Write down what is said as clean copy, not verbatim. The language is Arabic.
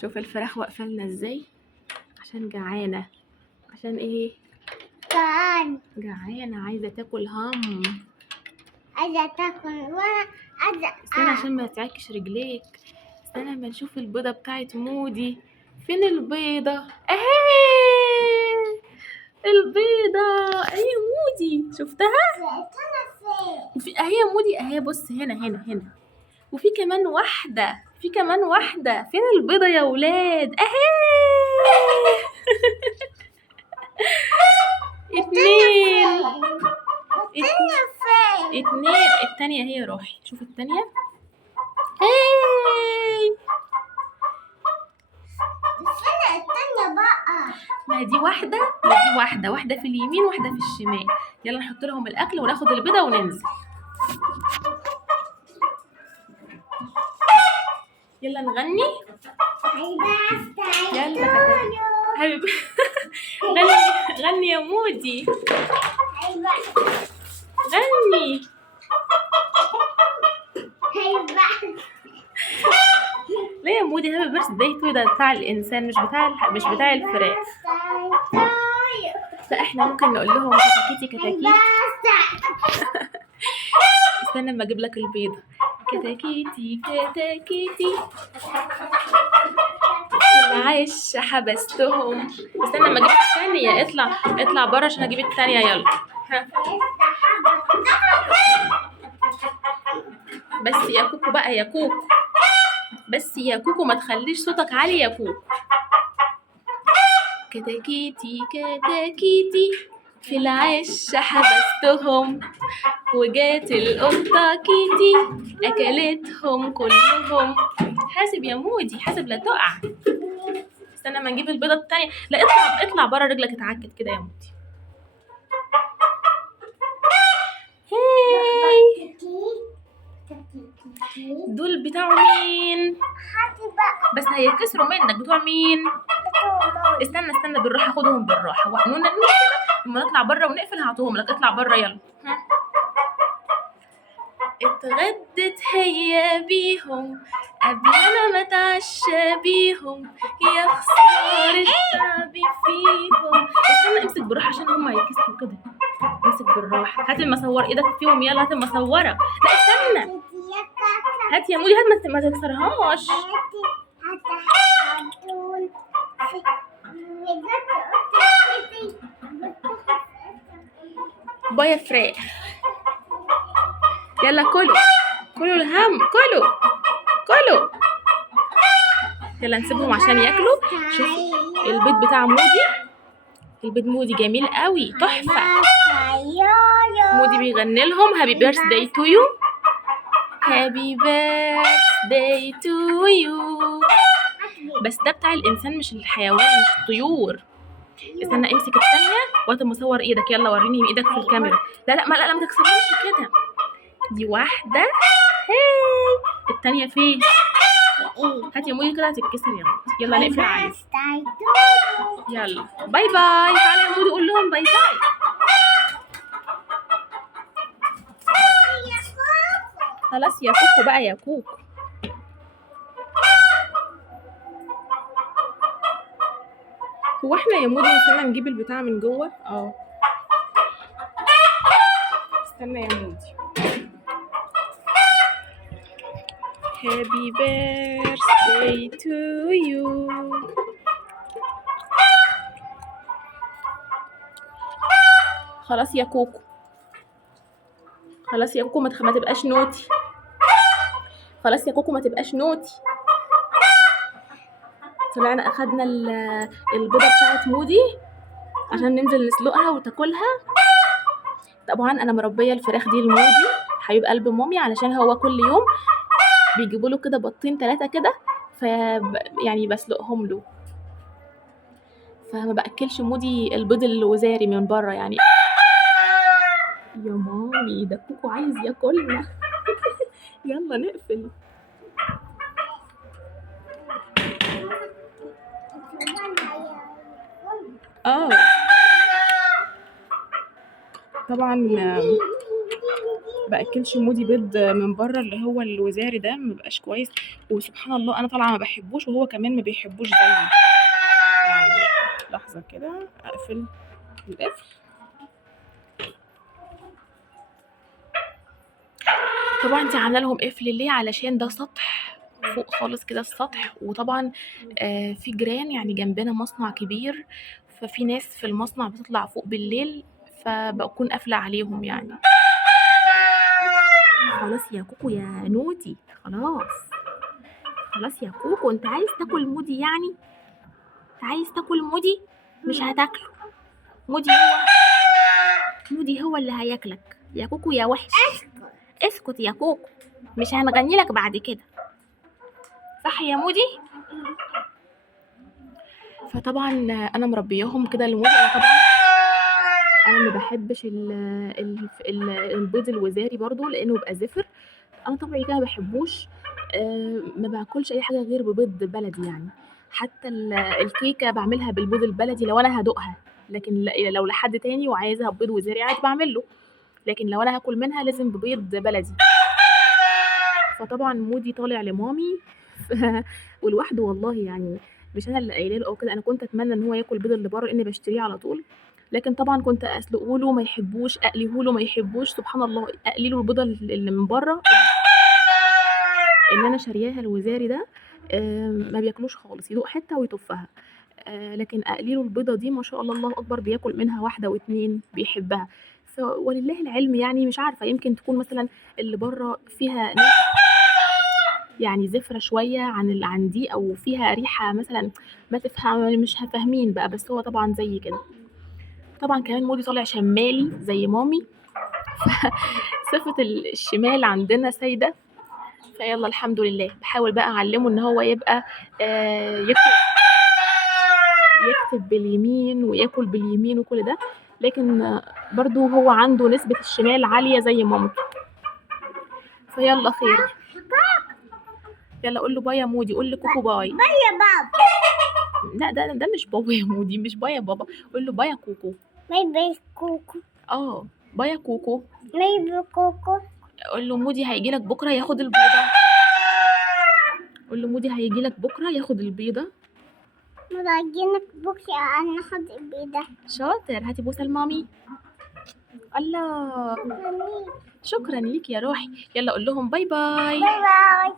شوف الفراخ واقفه لنا ازاي عشان جعانه. عشان ايه؟ جعانه عايزه تاكل. عايزة تاكل وانا عايزة استنى عشان ما تعكش رجليك. استنى اما نشوف البيضه بتاعت مودي. فين البيضه؟ اهي البيضه اهي مودي، شفتها؟ وفي اهي مودي اهي. بص هنا وفي كمان واحده، فين البيضه يا ولاد؟ اهي اتنين. التانية هي روحي. شوف التانية. هاي فين التانية بقى؟ ما دي واحدة ودي واحدة في اليمين واحدة في الشمال. يلا نحط لهم الأكل وناخد البيضة وننزل. يلا نغني. يلا حبيبي غني يا مودي. غني. ليه يا مودي؟ هابي بيرث داي تو ده بتاع الإنسان، مش بتاع الفراخ. فاحنا ممكن نقول لهم كتاكيتي. استنى اما اجيب لك البيضة. كتاكيتي العش حبستهم. استنى اما اجيب الثانية. اطلع بره عشان اجيب الثانية. يلا بس يا كوكو بقى، يا كوكو بس يا كوكو، ما تخليش صوتك عالي يا كوكو. كتاكيتي في العش حبستهم، وجات القطة كيتي أكلتهم كلهم. حاسب يا مودي، حاسب لا تقع. استنى ما نجيب البيضة التانية. لا اطلع بره، رجلك اتعكت كده يا مودي. هاي دول بتاعوا مين؟ بس هيتكسروا منك. بتوع مين؟ استنى بالراحة، خدهم بالراحة. نونا كده. لما نطلع بره ونقفل هعطوهم لك. اطلع بره يلا. اتغدت هي بيهم قبل انا ما اتعشى بيهم، يا خسارة تعبي فيهم. استنى امسك بالراحة عشان هما هيتكسروا كده. امسك بالراحة. هات المصور ايدك فيهم. يلا هات المصورة. لا استنى. هات يا مودي، هات ما تكسرهاش. باي يا فراخ. يلا كلوا الهم. كلوا. يلا نسيبهم عشان ياكلوا. شوف البيض بتاع مودي. البيض مودي جميل قوي، تحفة. مودي بيغني لهم هابي بيرث داي تو يو. هابي بيرث داي تو يو. بس ده بتاع الانسان مش الحيوان، مش الطيور. استنى امسك الثانيه وقت ما اصور ايدك. يلا وريني ايدك في الكاميرا. لا ما تكسرهاش كده. دي واحده. هاي الثانيه فين؟ هات يا مودي كده هتتكسر يا مودي. يلا نقفل عليه. يلا باي باي. تعالى يا مودي قول لهم باي باي. خلاص يا كوكو بقى، يا كوكو. هو احنا يا مودي نسينا نجيب البتاع من جوه؟ استنى يا مودي. Happy birthday to you. خلاص يا كوكو ما تبقاش نوتي. خلاص يا كوكو ما تبقاش نوتي. طلعنا اخدنا البيضة بتاعت مودي عشان ننزل نسلقها وتاكلها. طبعا انا مربيه الفراخ دي لمودي حبيب قلب مامي، علشان هو كل يوم بيجيبوا له كده بطين 3 كده، يعني بسلقهم له. فما باكلش مودي البيض الوزاري من بره يعني. يا مامي ده كوكو عايز ياكلنا. يلا نقفل. طبعا باكلش مودي بيض من بره اللي هو الوزاري ده، مبقاش كويس. وسبحان الله انا طالعه ما بحبوش وهو كمان ما بيحبوش زيي يعني. لحظه كده اقفل القفل. طبعا انت عامله لهم قفل ليه؟ علشان ده سطح فوق خالص كده السطح، وطبعا في جيران يعني جنبنا مصنع كبير، ففي ناس في المصنع بتطلع فوق بالليل، فبكون قافله عليهم يعني. خلاص يا كوكو يا نوتي، خلاص خلاص يا كوكو، انت عايز تاكل مودي يعني؟ انت عايز تاكل مودي؟ مش هتاكله. مودي هو اللي هياكلك يا كوكو يا وحش. اسكت يا كوكو، مش هنغني لك بعد كده، صح يا مودي؟ فطبعا انا مربياهم كده لمودي. انا ما بحبش البيض الوزاري برضو لانه بيبقى زفر. انا طبعي كده ما بحبوش. ما باكلش اي حاجه غير ببيض بلدي يعني. حتى الكيكه بعملها بالبيض البلدي لو انا هدوقها، لكن لو لحد تاني وعايزها ببيض وزاري عادي بعمل له، لكن لو انا هاكل منها لازم ببيض بلدي. فطبعا مودي طالع لمامي ولوحده والله يعني، مش انا اللي قايله له او كده. انا كنت اتمنى ان هو ياكل البيض اللي بره لاني بشتريه على طول، لكن طبعا كنت اسلقه له ما يحبوش، اقليه له ما يحبوش. سبحان الله، اقلي له البيضه اللي من بره اللي انا شارياها الوزاري ده ما بياكلوش خالص، يدوق حته ويطفها. لكن اقلي له البيضه دي ما شاء الله الله اكبر بياكل منها واحده واتنين بيحبها. ولله العلم يعني، مش عارفه يمكن تكون مثلا اللي بره فيها يعني زفرة شوية عن دي، أو فيها ريحة مثلا ما تفهم، مش فاهمين بقى، بس هو طبعا زي كده. طبعا كمان مودي طالع شمالي زي مامي صفة الشمال عندنا سايدة. فيلا الحمد لله، بحاول بقى أعلمه إن هو يبقى يكتب باليمين وياكل باليمين وكل ده، لكن برضو هو عنده نسبة الشمال عالية زي مامته. فيلا خير، يلا قول له باي يا مودي، قول لكوكو باي. باي يا بابا. لا ده مش بابا يا مودي، مش باي يا بابا، قول له باي يا كوكو. باي كوكو. باي يا كوكو. باي كوكو. قول له مودي هيجيلك بكره ياخد البيضه. قول له مودي هيجيلك بكره ياخد البيضه. مراجعينك بكرة أنا هاخد البيضة. شاطر، هاتي بوسه لمامي. الله، شكرا ليك يا روحي. يلا قول لهم باي باي. باي باي.